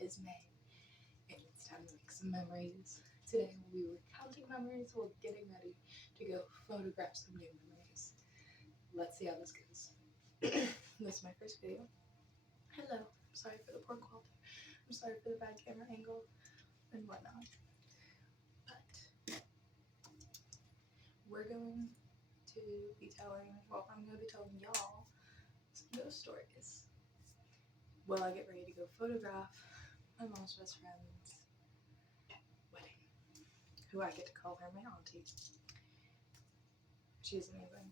is May, and it's time to make some memories. Today we were counting memories while getting ready to go photograph some new memories. Let's see how this goes. This is my first video. Hello, I'm sorry for the poor quality. I'm sorry for the bad camera angle and whatnot. But we're going to be I'm going to be telling y'all some ghost stories. While I get ready to go photograph my mom's best friend's wedding, who I get to call her my auntie. She is amazing,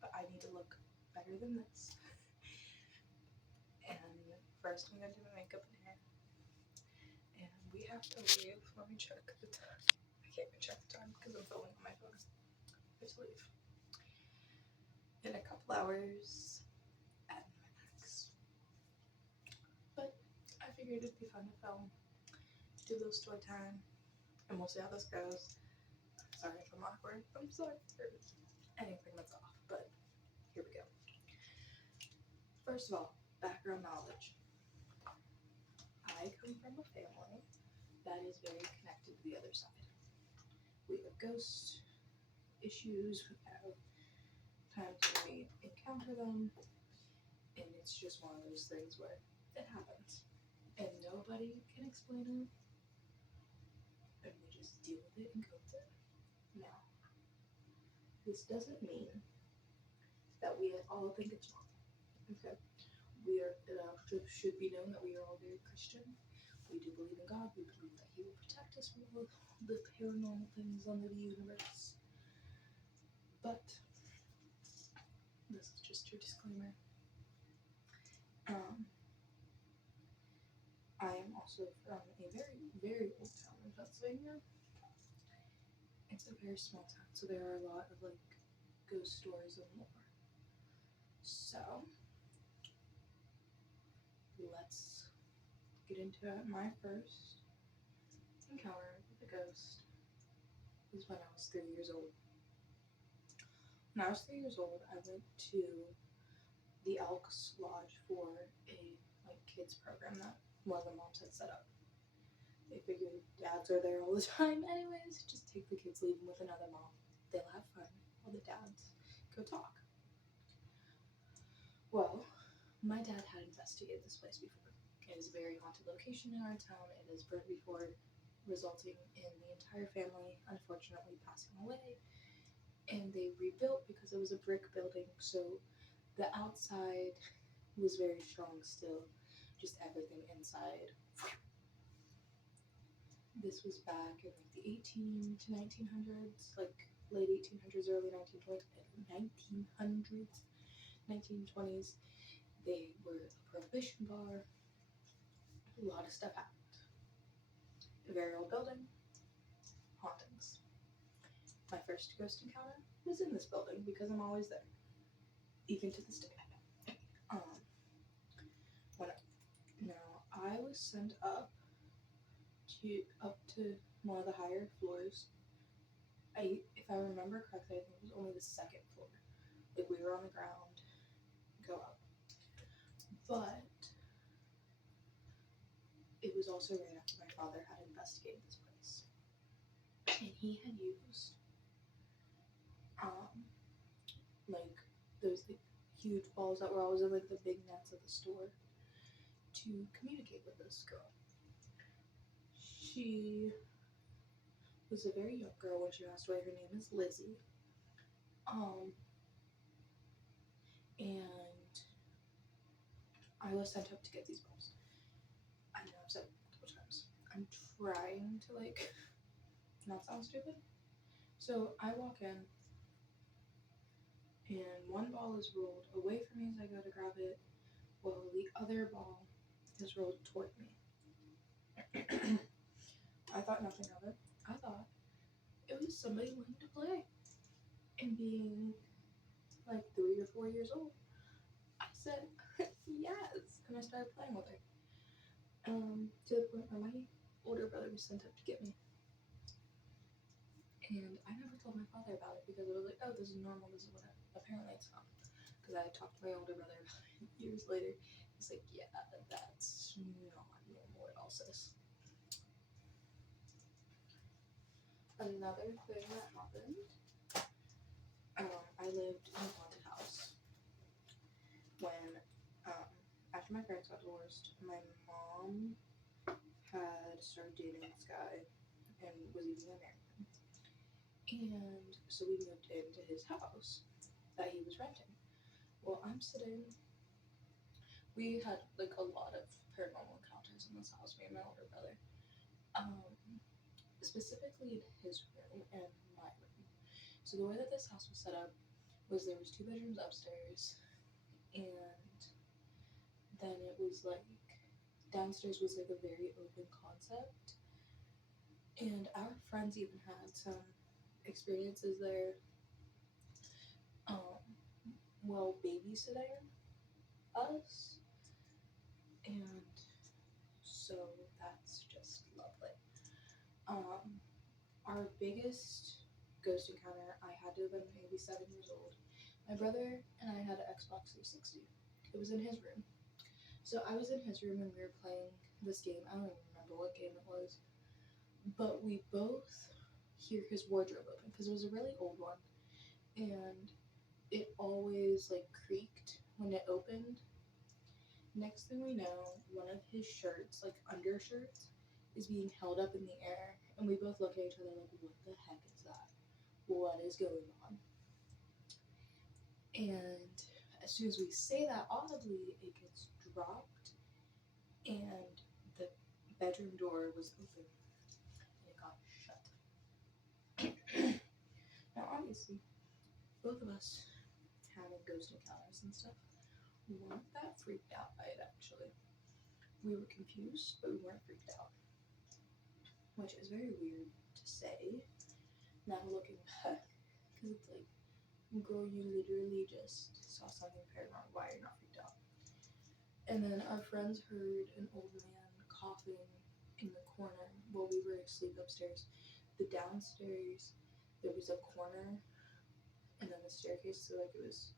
but I need to look better than this. And first I'm going to do my makeup and hair. And we have to leave. Let me check the time. I can't even check the time because I'm filming on my phone. We have to leave in a couple hours at max. But I figured it'd be fun to film, do a little story time, and we'll see how this goes. Sorry if I'm awkward. I'm sorry for anything that's off, but here we go. First of all, background knowledge. I come from a family that is very connected to the other side. We have ghost issues, we have times when we encounter them, and it's just one of those things where it happens. And nobody can explain it, and we just deal with it and go with it. Now, this doesn't mean that we all think it's wrong. Okay? It should be known that we are all very Christian. We do believe in God. We believe that He will protect us from all the paranormal things on the universe. But this is just your disclaimer. I am also from a very, very old town in Pennsylvania. It's a very small town, so there are a lot of ghost stories and lore. So let's get into it. My first encounter with a ghost was when I was 3 years old. When I was 3 years old, I went to the Elks Lodge for a kids program that one of the moms had set up. They figured dads are there all the time anyways, just take the kids, leave them with another mom. They'll have fun while the dads go talk. Well, my dad had investigated this place before. It is a very haunted location in our town. It has burned before, resulting in the entire family unfortunately passing away. And they rebuilt because it was a brick building, so the outside was very strong still, just everything inside. This was back in the 18 to 1900s, late 1800s, early 1900s, 1920s. They were a prohibition bar. A lot of stuff happened. A very old building, hauntings. My first ghost encounter was in this building because I'm always there, even to this day. Now I was sent up to one of the higher floors. If I remember correctly, I think it was only the second floor. We were on the ground, go up. But it was also right after my father had investigated this place. And he had used those huge balls that were always in the big nets of the store to communicate with this girl. She was a very young girl when she passed away. Her name is Lizzie. And I was sent up to get these balls. I know I've said it multiple times. I'm trying to not sound stupid. So I walk in, and one ball is rolled away from me as I go to grab it, while the other ball is rolled toward me. I thought nothing of it. I thought it was somebody wanting to play. And being 3 or 4 years old, I said, yes. And I started playing with her. To the point where my older brother was sent up to get me. And I never told my father about it because I was like, oh, this is normal. This is what apparently it's not. Because I talked to my older brother about it years later. He's like, yeah, that's That's not normal at all, sis. Another thing that happened, I lived in a haunted house when, after my parents got divorced, my mom had started dating this guy and was even American. And so we moved into his house that he was renting. Well, we had like a lot of paranormal encounters in this house, me and my older brother. Specifically in his room and my room. So the way that this house was set up was there was 2 bedrooms upstairs, and then it was like downstairs was like a very open concept. And our friends even had some experiences there, babysitting us, and so that's just lovely. Our biggest ghost encounter, I had to have been maybe 7 years old. My brother and I had an Xbox 360. It was in his room. So I was in his room and we were playing this game. I don't even remember what game it was. But we both hear his wardrobe open because it was a really old one. And it always like creaked when it opened. Next thing we know, one of his shirts, like undershirts, is being held up in the air. And we both look at each other like, what the heck is that? What is going on? And as soon as we say that audibly, it gets dropped, and the bedroom door was open, and it got shut. Now, obviously, both of us having ghost encounters and stuff, we weren't that freaked out by it, actually. We were confused, but we weren't freaked out, which is very weird to say, now looking back, because it's like, girl, you literally just saw something paranormal, why are you not freaked out? And then our friends heard an old man coughing in the corner while we were asleep upstairs. The downstairs, there was a corner, and then the staircase, so like it was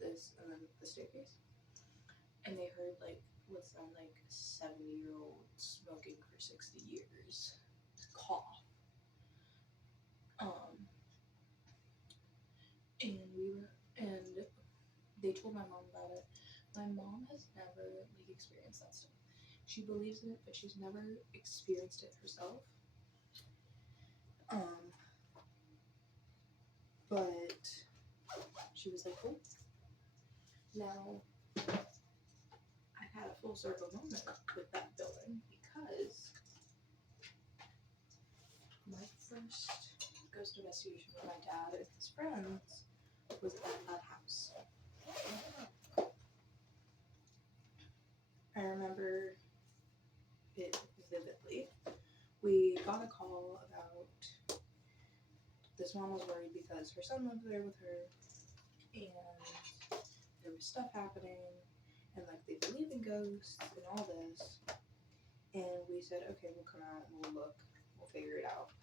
this, and then the staircase. And they heard like what sounded like a 70-year-old smoking for 60 years cough. And they told my mom about it. My mom has never like experienced that stuff. She believes in it, but she's never experienced it herself. But she was like, oh. Now, I had a full circle moment with that building because my first ghost investigation with my dad and his friends was at that house. I remember it vividly. We got a call about this mom was worried because her son lived there with her, and there was stuff happening, and like they believe in ghosts and all this. And we said, okay, we'll come out and we'll look, we'll figure it out.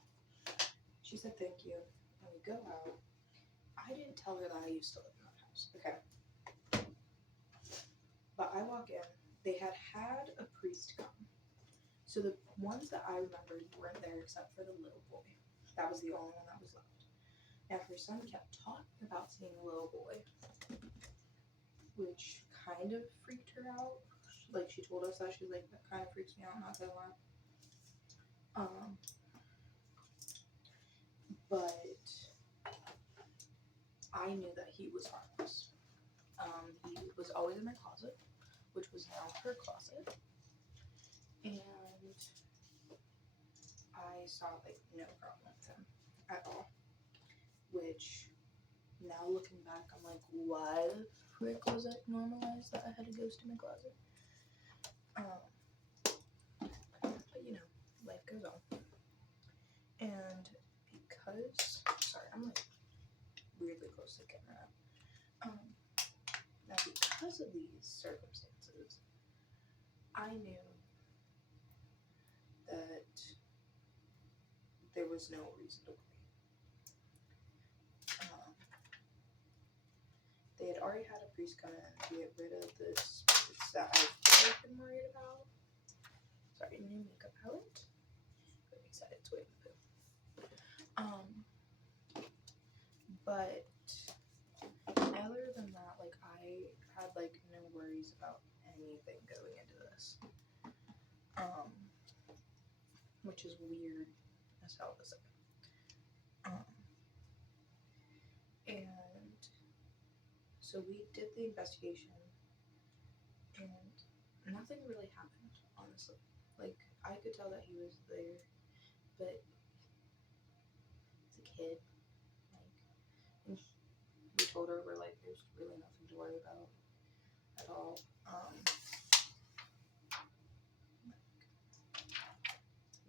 She said thank you, and we go out. I didn't tell her that I used to live in that house, okay? But I walk in, they had a priest come. So the ones that I remembered weren't there except for the little boy. That was the only one that was left. Now her son kept talking about seeing a little boy, which kind of freaked her out. Like she told us that, she's like, that kind of freaks me out, not gonna lie. But I knew that he was harmless. He was always in my closet, which was now her closet, and I saw like no problem with him at all. Which now looking back, I'm like, why the frick was it normalized that I had a ghost in my closet? But you know, life goes on. And because, sorry, I'm like weirdly close to the camera now. Now because of these circumstances, I knew that there was no reason to worry. They had already had a priest come in to get rid of the spirits that I've been worried about. Sorry, new makeup palette. Very excited to wait in the booth. But other than that, like, I had like no worries about anything going into this. Which is weird as hell to say. And so we did the investigation, and nothing really happened, honestly. Like, I could tell that he was there, but it's a kid. Like, and we told her, we're like, there's really nothing to worry about at all.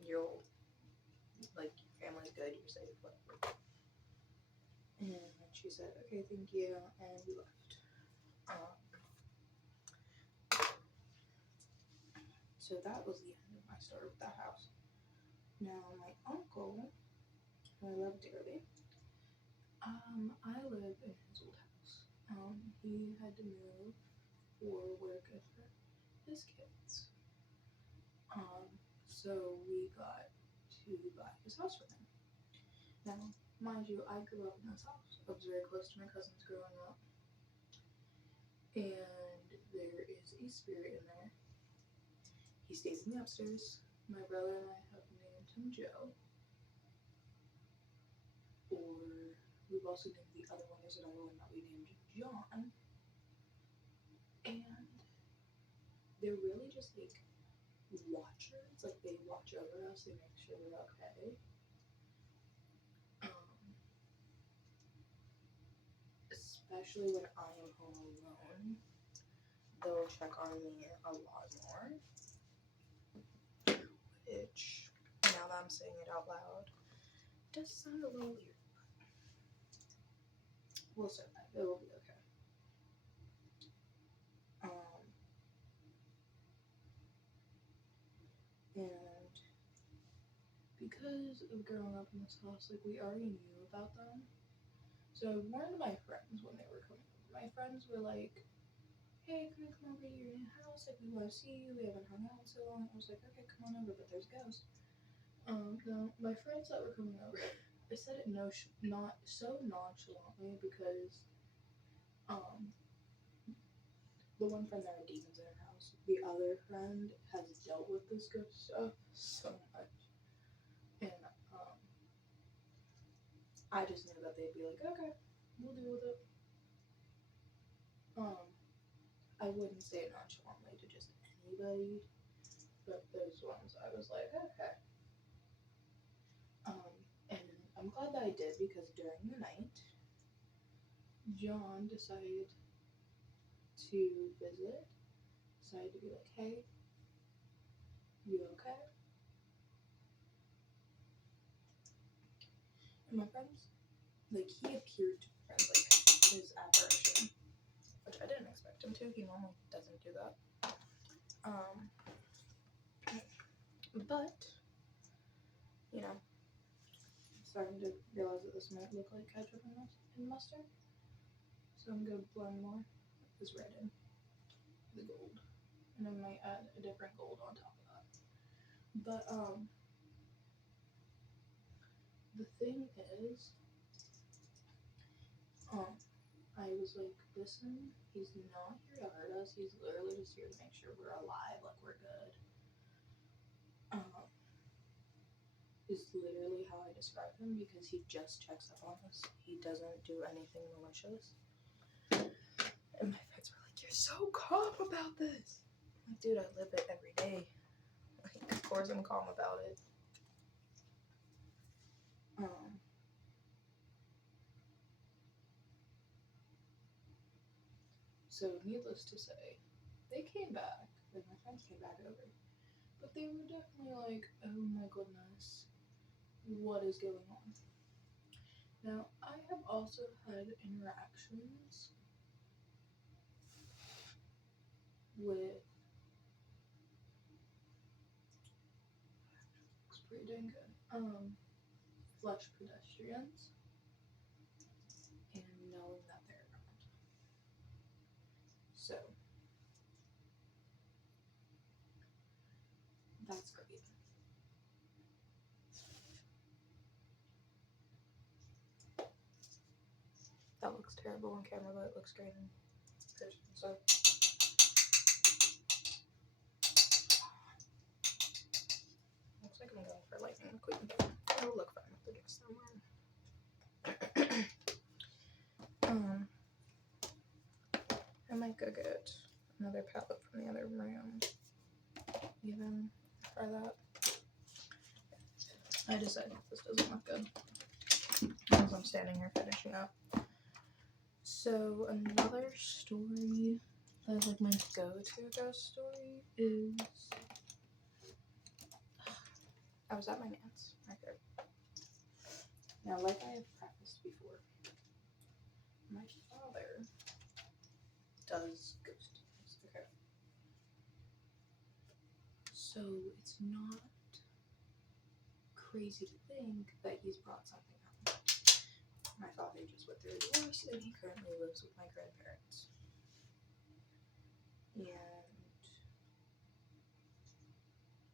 You'll, like, your family's good, you're safe, whatever. And she said, okay, thank you, and we left. So that was the end of my story with that house. Now, my uncle, who I love dearly, I live in his old house. He had to move for work and for his kids. So we got to buy his house for him. Now, mind you, I grew up in this house. I was very close to my cousins growing up. And there is a spirit in there. He stays in the upstairs. My brother and I have named him Joe. Or we've also named the other one. There's another one that we named John. And they're really just like watchers. Like, they watch over us. They make sure we're okay. Especially when I am home alone, they'll check on me a lot more. Which, now that I'm saying it out loud, does sound a little weird. We'll say that. It will be okay. And because of growing up in this house, like, we already knew about them. So I warned my friends when they were coming over. My friends were like, hey, can we come over to your new house? Like, we want to see you. We haven't hung out in so long. I was like, okay, come on over, but there's ghosts. No, my friends that were coming over, I said it not so nonchalantly because the one friend that had demons in her house, the other friend has dealt with this ghost stuff so much. And I just knew that they'd be like, okay, we'll deal with it. I wouldn't say it nonchalantly to just anybody, but those ones I was like, okay. And I'm glad that I did, because during the night, John decided to visit, decided to be like, hey, you okay? And my friends, like, he appeared to my friends like his apparition, which I didn't expect him to. He normally doesn't do that. But, you know, I'm starting to realize that this might look like ketchup and mustard. So I'm going to blend more of this red in, the gold. And I might add a different gold on top of that. But, the thing is, I was like, listen, he's not here to hurt us. He's literally just here to make sure we're alive, like, we're good. Is literally how I describe him, because he just checks up on us. He doesn't do anything malicious. And my friends were like, you're so calm about this. I'm like, dude, I live it every day. Like, of course I'm calm about it. So needless to say, they came back. Like, my friends came back over. But they were definitely like, oh my goodness, what is going on? Now, I have also had interactions with, looks pretty dang good, flesh pedestrians, and knowing that they're around. So, that's even. That looks terrible on camera, but it looks great in person. So looks like I'm going for Lightning McQueen, but it'll look fine with the dress that I'm wearing. I might go get another palette from the other room, even try that. I decided this doesn't look good as I'm standing here finishing up. So another story that's like my go-to ghost story is I was at my aunt's. Okay. Now, like I have prefaced before, my father does ghost things. Okay. So it's not crazy to think that he's brought something home. My father just went through a divorce and he currently lives with my grandparents. And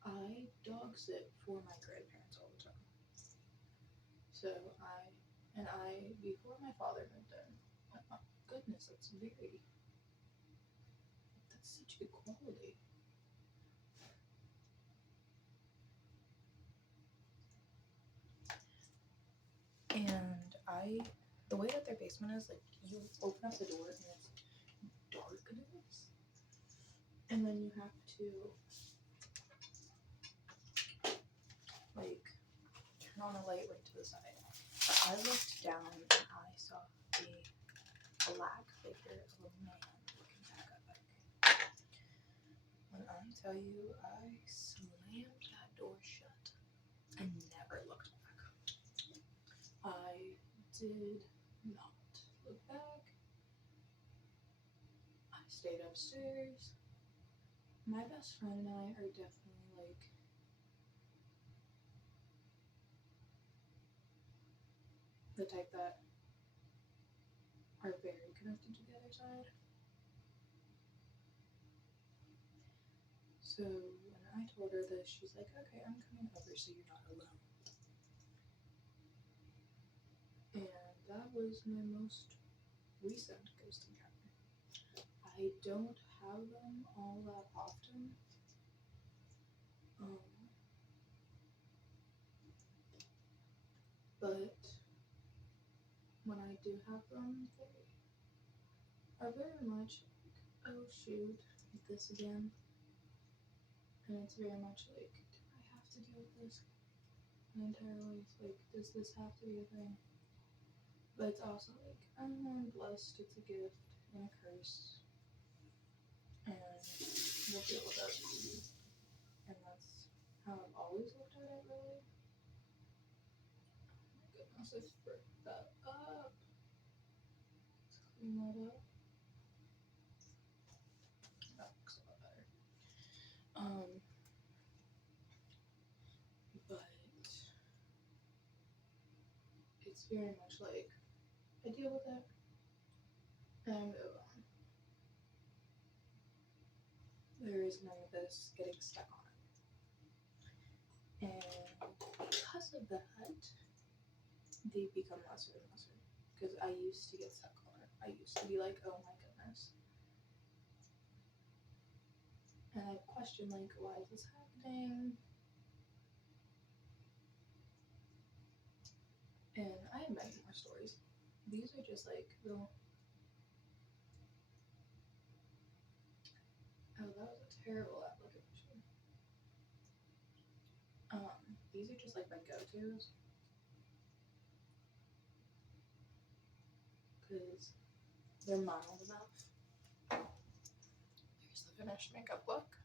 I dog sit for my grandparents all the time. So before my father moved in, oh my goodness, that's such good quality. And the way that their basement is, like, you open up the door and it's darkness. And then you have to, like, turn on a light right to the side. But I looked down and I saw a black figure of a man looking back up at me. When I tell you, I slammed that door shut and never looked back. I did not look back. I stayed upstairs. My best friend and I are definitely like the type that are very connected to the other side. So when I told her this, she's like, okay, I'm coming over so you're not alone. And that was my most recent ghost encounter. I don't have them all that often. But when I do have them, they are very much like, oh shoot, this again. And it's very much like, do I have to deal with this my entire life? Like, does this have to be a thing? But it's also like, I'm blessed, it's a gift and a curse. And we'll deal with it. And that's how I've always looked at it, really. Oh my goodness, I fricked that up. Let's clean that up. That looks a lot better. But it's very much like I deal with it and I move on. There is none of this getting stuck on it. And because of that, they become lesser and lesser. Because I used to get stuck on it. I used to be like, oh my goodness. And I question, like, why is this happening? And I have many more stories. These are just like little. Oh, that was a terrible application. These are just like my go-tos. Because they're mild enough. Here's the finished makeup look.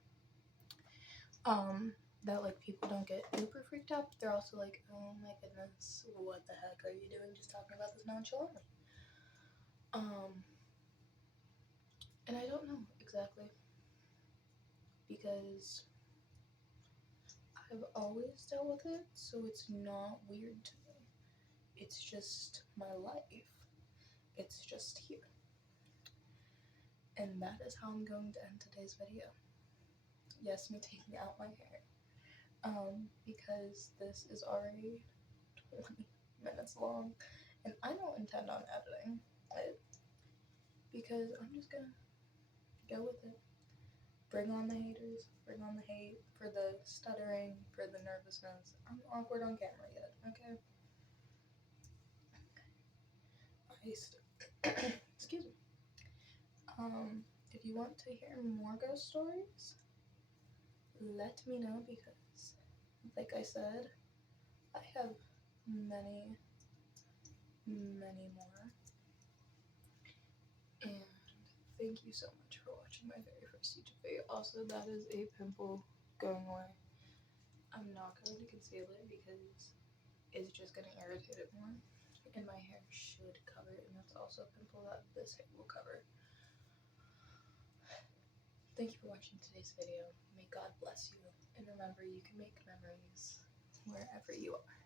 That like people don't get super freaked out. They're also like, oh my goodness, what the heck are you doing just talking about this nonchalantly? And I don't know exactly. Because I've always dealt with it, so it's not weird to me. It's just my life. It's just here. And that is how I'm going to end today's video. Yes, me taking out my hair. because this is already 20 minutes long, and I don't intend on editing it because I'm just gonna go with it. Bring on the haters, bring on the hate, for the stuttering, for the nervousness. I'm awkward on camera yet, okay? Excuse me. If you want to hear more ghost stories, let me know because, like I said, I have many, many more. And thank you so much for watching my very first YouTube video. Also, that is a pimple going away. I'm not going to conceal it because it's just going to irritate it more. And my hair should cover it, and that's also a pimple that this hair will cover. Thank you for watching today's video. May God bless you. And remember, you can make memories wherever you are.